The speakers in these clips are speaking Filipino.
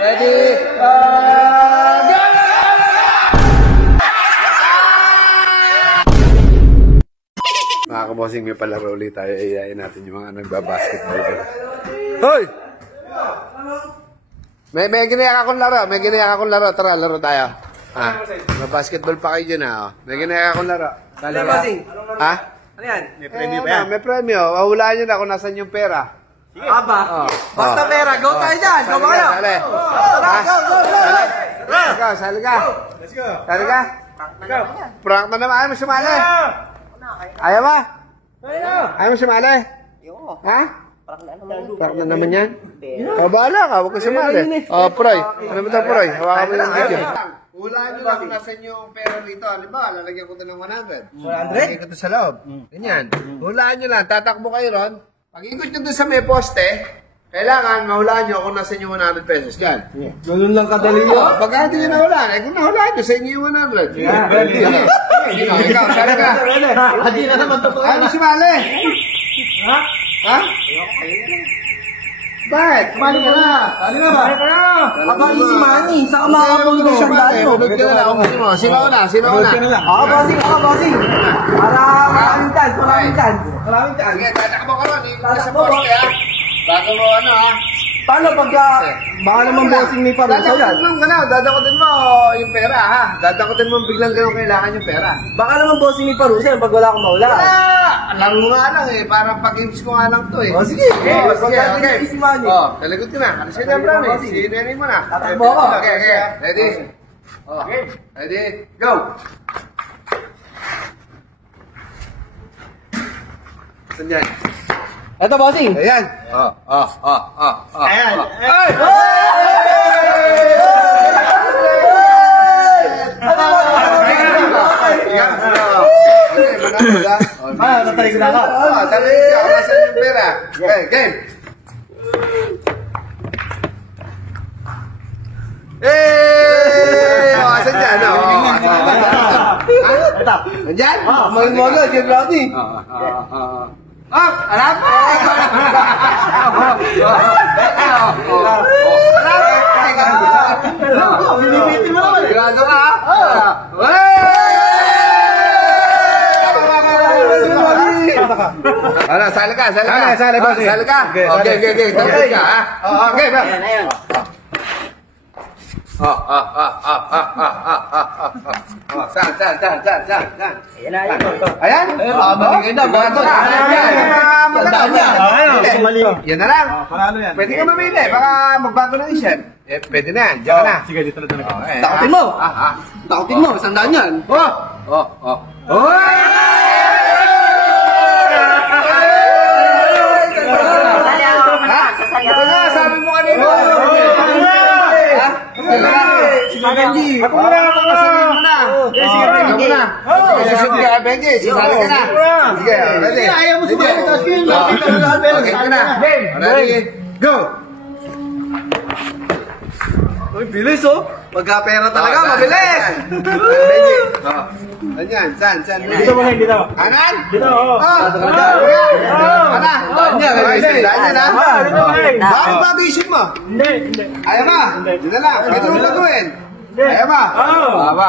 Ready? Mga kabosing, may palaro ulit tayo. Iyayin natin yung mga nagbabasketball. Hoy! May ginayak akong laro. May ginayak akong laro. Tara, laro tayo. Basketball pa kayo dyan, ha? May ginayak akong laro. Ano yan, bossing? Ha? Ano yan? May premyo ba yan? May premyo. Wahulaan nyo na kung nasan yung pera. Aba. Basta pera. Go tayo dyan. Go ba kayo? Sali. Go. Sali ka. Let's go. Sali ka. Prank na naman. Ayaw mo sumali. Ayaw ba? Ayaw mo sumali? Ha? Prank na naman yan. Bahala ka. Huwag ka sumali. Proy. Ano ba ito, Proy? Hawakan mo yung video. Hulaan nyo lang kung nasan yung pera rito. Halimbawa, lalagyan ko ito ng 100. 100? Lalagyan ko ito sa loob. Ganyan. Hulaan nyo lang. Tatakbo kayo ron. Pag ikot nyo doon sa may poste, kailangan mahulaan nyo kung nasan yung 100 pesos dyan. Ganun lang kadali nyo. Pag hindi nyo nahulaan, kung nahulaan nyo, sa inyo yung 100. Sino? Ikaw, sali ka. Hindi na naman ito. Ayaw mo sumali. Ha? Ha? Bakit? Sumali ka na. Sumali ka na. Aba, easy money. Saan ka makakapunod ng siyang dahil mo? Sunod ka na lang. Sino una? Sino una? Bossing. Para maraming chance. Maraming chance. Sige, tatakbo ka ron. Ikot ka sa poste, ha? Bago mo ano, ha? Paano pagka, baka naman bossing may parusa yan? Dadakotin mo yung pera, ha? Dadakotin mo biglang ganun kailangan yung pera. Baka naman bossing may parusa yan pag wala akong maula. Alam mo nga lang eh, parang pag-games ko nga lang to eh. O sige, Okay. easy money. Talagot ka na. Alis ka na, promise. Sinenay mo na. Tatakbo ako. Okay. Ready? Ready? Go! Saan yan? Ito bossing. Ayan. Ayan. Ay! Natalig na ka. Talagang ka. Nasaan yung pera? Okay, game. Asan dyan? Nandyan? Main mo agad, get ready. Alam mo! Binibitin mo naman eh. Sigurado ka, ha? Sali ka. Sali ka. Okay. Tapos ka, ha? Okay, ba? Ayan. Saan? Ayan na. Ayan? Maligay na. Yan na lang. Panalo yan. Pwede ka mamili. Baka magbago ng isip. Pwede na yan. Diyan ka na. Sige, dito na talaga. Takutin mo. Takutin mo. Sandaan yan. Sabi mo kanina. Ako mo na. Sige, Benji. Susunod ka, Benji. Sasali ka na. Sige, ready. Ayaw mo sumali. Tapos yun lang. Okay ka na. Ready? Go! Uy, bilis oh. Pagka-pera talaga, mabilis. Benji. Anyan, saan? Dito mo na, dito. Kanan? Dito, oo. Kanan? Daan yan, ha? Bakit ba vision mo? Hindi. Ayaw ba? Hindi na lang. Ito mo gagawin. Ayaw ba? Aba.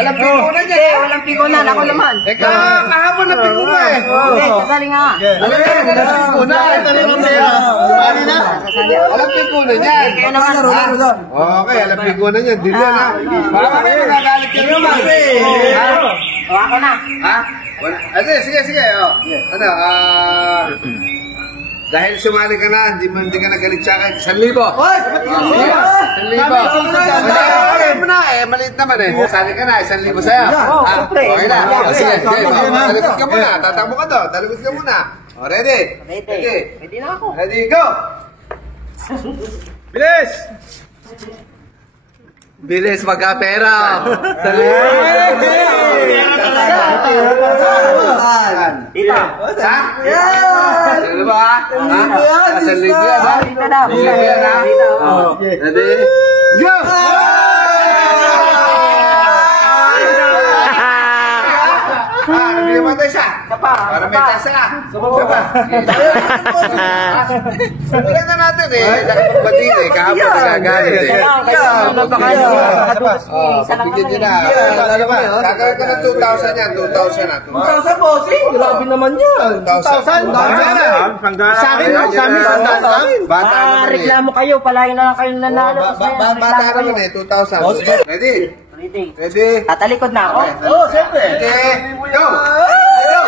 Alam pikunan niya. Walang pikunan, ako naman. Kahapon na pikunan eh. Hindi, sasali nga. Alam pikunan. Alam pikunan niya. Kaya naman, Rodon. Okay, alam pikunan niya. Dili na. Baka kami magagalit ka naman. O, ako na. Ha? Sige. Ano, dahil sumali ka na, hindi ka nagalit sa akin. 1,000. Oy! 1,000. Okay mo na eh, maliit naman eh. Sali ka na, 1,000 sa'yo. Okay na. Sige. Talikod ka muna. Tatakbo ka doon. Talikod ka muna. Ready? Ready na ako. Ready, go! Bilis! Bilis magka-pera. Dali. Pera talaga. Dito. Ha? Ano ba? Ha? 1,000 yan, ha? Dito na. Ready? Go! isa. Isa pa. Para may tasa ka. Isa pa. Tingnan na natin eh. Nakapagpati eh. Kahapon nagagalit eh. Isa lang. Isa lang Bigyan nyo naman. na. Gagawin ko ng 2,000 yan. 2,000 na. 2,000 bossing. Grabe naman yan. 2,000. Sa akin, sa amin, sandaan lang. Bata naman eh. Reklamo kayo. Palayo na lang kayo nanalo. Bata naman eh. 2,000. Ready? Ready. Ready? Tatalikod na ako. Oo, siyempre. Ready? Go! Go!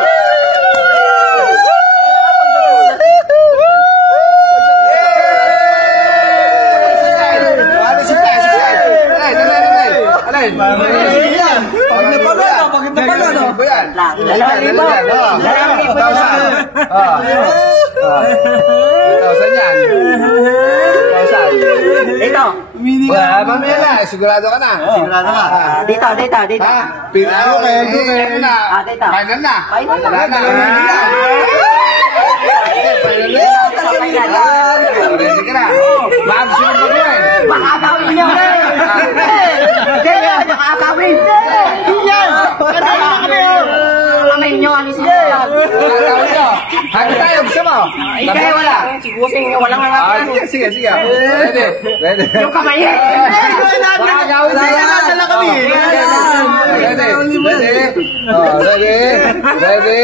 Bakit na pala, no? Dito. Mamela, sigurado ka na. Sigurado ka. Dito. Ha? Pinalo kayo, ano na? Dito. Final na. Final na. Wala na. Ready ka na? Baka gusto mo baguhin. Makakawin niyo. Makakawin. Kamay niyo, alisin niyo. Makakawin nyo. Hagi tayo, gusto mo? Ikaw wala. Sigusing niyo, walang hangapan. Sige. Ready. Yung kamay niya. Makakawin tayo. Dala kami. Ready.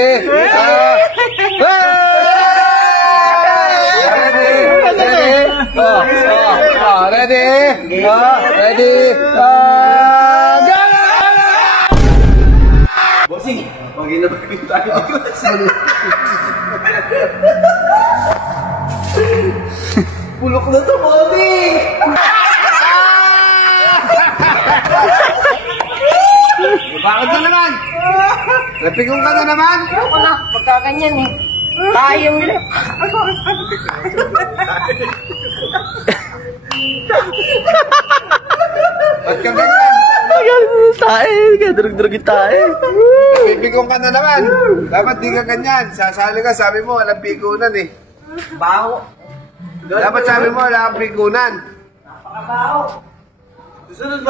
Ready. Bossing, mag-inabagin tayo. Pulok na to, bossing! Bakit na naman? Napigong ka na naman? Ako na, magkaganyan eh. Tayo yung lip. Ba't ka ganyan? Drug-drugin tayo. Napipigong ka na naman. Dapat di ka ganyan. Sasali ka, sabi mo, walang pigunan eh. Baho. Dapat sabi mo, wala kang pigunan. Napakabaho. Susunod